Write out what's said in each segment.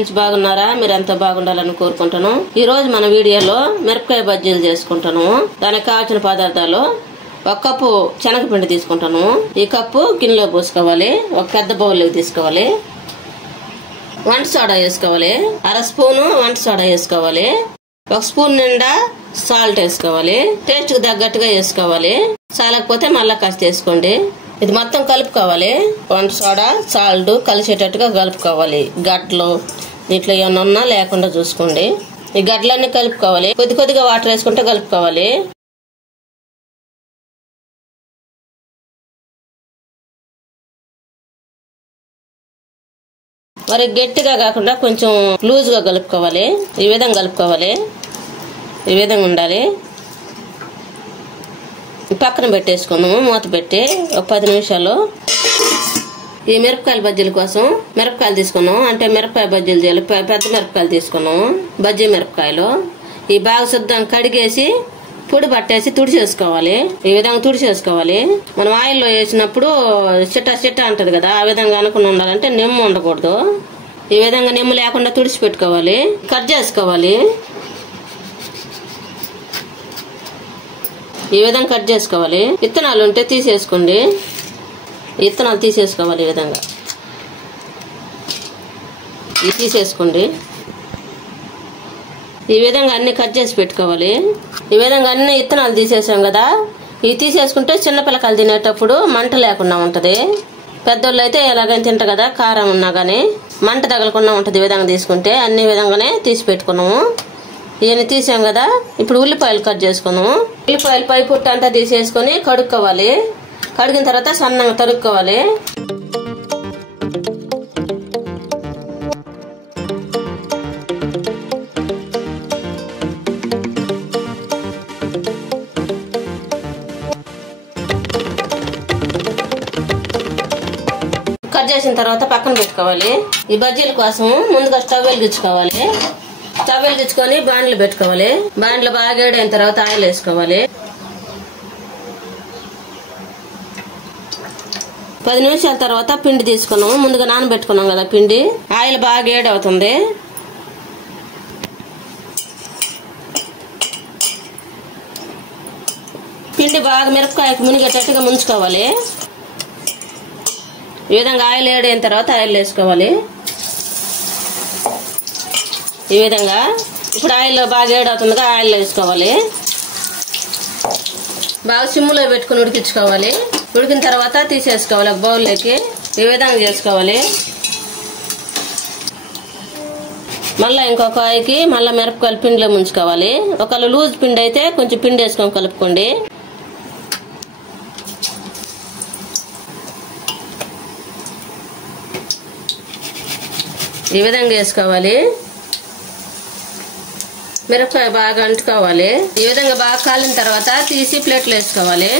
Friends బాగున్నారా? మీరు ఎంత బాగుండాలని కోరుకుంటాను. ఈ రోజు మన వీడియోలో మిరపకాయ బజ్జీలు చేసుకుంటాను. దానికి కావాల్సిన పదార్థాలు: 1 కప్పు శనగపిండి తీసుకుంటాను. ఈ కప్పు గిన్నెలో పోసుకోవాలి. ఒక పెద్ద బౌల్ తీసుకోవాలి. వంట సోడా వేసుకోవాలి. 1/2 స్పూను వంట సోడా వేసుకోవాలి. 1 స్పూన్ నిండా సాల్ట్ వేసుకోవాలి. టేస్ట్ కు తగ్గట్టుగా వేసుకోవాలి. చాలకపోతే మళ్ళా కాస్త వేసుకోండి. ఇది మొత్తం కలుపుకోవాలి. వంట సోడా సాల్ట్ కలిసేటట్టుగా కలుపుకోవాలి. గడ్డలు ఇట్లా ఏమన్నా ఉన్నా లేకుండా చూసుకోండి. ఈ గడ్డలన్నీ కలుపుకోవాలి. కొద్ది కొద్దిగా వాటర్ వేసుకుంటే కలుపుకోవాలి. మరి గట్టిగా కాకుండా కొంచెం లూజ్ గా కలుపుకోవాలి. ఈ విధంగా కలుపుకోవాలి. ఈ విధంగా ఉండాలి. పక్కన పెట్టేసుకున్నాము. మూత పెట్టి ఒక 10 నిమిషాలు. ఈ మిరపకాయల బజ్జీల కోసం మిరపకాయలు తీసుకున్నాము. అంటే మిరపకాయ బజ్జీలు చేయాలి. పెద్ద మిరపకాయలు తీసుకున్నాము. బజ్జీ మిరపకాయలు ఈ బాగా శుద్ధంగా కడిగేసి పొడి పట్టేసి తుడిచేసుకోవాలి. ఈ విధంగా తుడిచేసుకోవాలి. మనం ఆయిల్లో వేసినప్పుడు చిట్టా చిట్టా అంటది కదా, ఆ విధంగా అనుకుని ఉండాలంటే నిమ్మ ఉండకూడదు. ఈ విధంగా నిమ్మ లేకుండా తుడిచి పెట్టుకోవాలి. కట్ చేసుకోవాలి. ఈ విధంగా కట్ చేసుకోవాలి. విత్తనాలు ఉంటే తీసేసుకోండి. విత్తనాలు తీసేసుకోవాలి. ఈ విధంగా ఇది తీసేసుకోండి. ఈ విధంగా అన్ని కట్ చేసి పెట్టుకోవాలి. ఈ విధంగా అన్ని విత్తనాలు తీసేసాం కదా, ఇవి తీసేసుకుంటే చిన్నపిల్లకాయలు తినేటప్పుడు మంట లేకుండా ఉంటది. పెద్దోళ్ళు అయితే ఎలాగైనా తింటారు కదా, కారం ఉన్నా గానీ మంట తగలకుండా ఉంటది. ఈ విధంగా తీసుకుంటే అన్ని విధంగానే తీసి పెట్టుకున్నాము. ఇవన్నీ తీసాం కదా, ఇప్పుడు ఉల్లిపాయలు కట్ చేసుకున్నాము. ఉల్లిపాయలు పై పుట్ట అంతా తీసేసుకుని కడుక్కోవాలి. కడిగిన తర్వాత సన్నగా తరుక్కోవాలి. కట్ చేసిన తర్వాత పక్కన పెట్టుకోవాలి. ఈ బజ్జీల కోసం ముందుగా స్టవ్ వెలిగించుకోవాలి. స్టవ్ వెలిగించుకొని బాండ్లు పెట్టుకోవాలి. బాండ్లు బాగా వేడైన తర్వాత ఆయిల్ వేసుకోవాలి. 10 నిమిషాల తర్వాత పిండి తీసుకున్నాము. ముందుగా నానబెట్టుకున్నాం కదా పిండి. ఆయిల్ బాగా వేడవుతుంది. పిండి బాగా మిరపకాయకు మునిగేటట్టుగా ముంచుకోవాలి. ఈ విధంగా ఆయిల్ వేడైన తర్వాత ఆయిల్ వేసుకోవాలి. ఈ విధంగా ఇప్పుడు ఆయిల్ బాగా వేడవుతుందిగా ఆయిల్ వేసుకోవాలి. బాగా సిమ్లో పెట్టుకుని ఉడికించుకోవాలి. ఉడికిన తర్వాత తీసేసుకోవాలి ఒక బౌల్లోకి. ఈ విధంగా చేసుకోవాలి. మళ్ళీ ఇంకొక ఆయికి మళ్ళీ మిరపకాయలు పిండిలో ముంచుకోవాలి. ఒకవేళ లూజ్ పిండి అయితే కొంచెం పిండి వేసుకొని కలుపుకోండి. ఈ విధంగా వేసుకోవాలి. మిరపకాయ బాగా అంటుకోవాలి. ఈ విధంగా బాగా కాలిన తర్వాత తీసి ప్లేట్లు వేసుకోవాలి.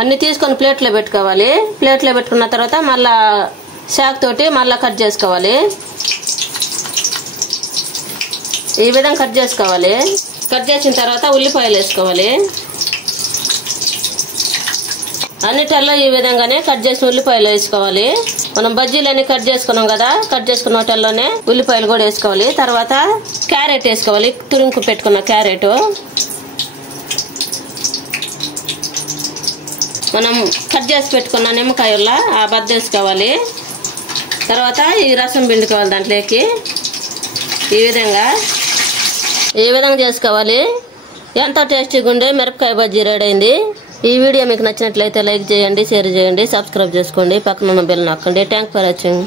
అన్ని తీసుకొని ప్లేట్లో పెట్టుకోవాలి. ప్లేట్లో పెట్టుకున్న తర్వాత మళ్ళా చాక్ తోటి మళ్ళా కట్ చేసుకోవాలి. ఈ విధంగా కట్ చేసుకోవాలి. కట్ చేసిన తర్వాత ఉల్లిపాయలు వేసుకోవాలి. అన్నిటిల్లో ఈ విధంగానే కట్ చేసిన ఉల్లిపాయలు వేసుకోవాలి. మనం బజ్జీలన్నీ కట్ చేసుకున్నాం కదా, కట్ చేసుకున్న వాటిల్లోనే ఉల్లిపాయలు కూడా వేసుకోవాలి. తర్వాత క్యారెట్ వేసుకోవాలి. తురుముకు పెట్టుకున్న క్యారెట్, మనం కట్ చేసి పెట్టుకున్న నిమ్మకాయల్లా ఆ బద్ద వేసుకోవాలి. తర్వాత ఈ రసం పిండుకోవాలి దాంట్లోకి. ఈ విధంగా చేసుకోవాలి. ఎంతో టేస్టీగా ఉండే మిరపకాయ బజ్జీ రెడీ అయింది. ఈ వీడియో మీకు నచ్చినట్లయితే లైక్ చేయండి, షేర్ చేయండి, సబ్స్క్రైబ్ చేసుకోండి, పక్కన ఉన్న బెల్ నొక్కండి. Thanks for watching.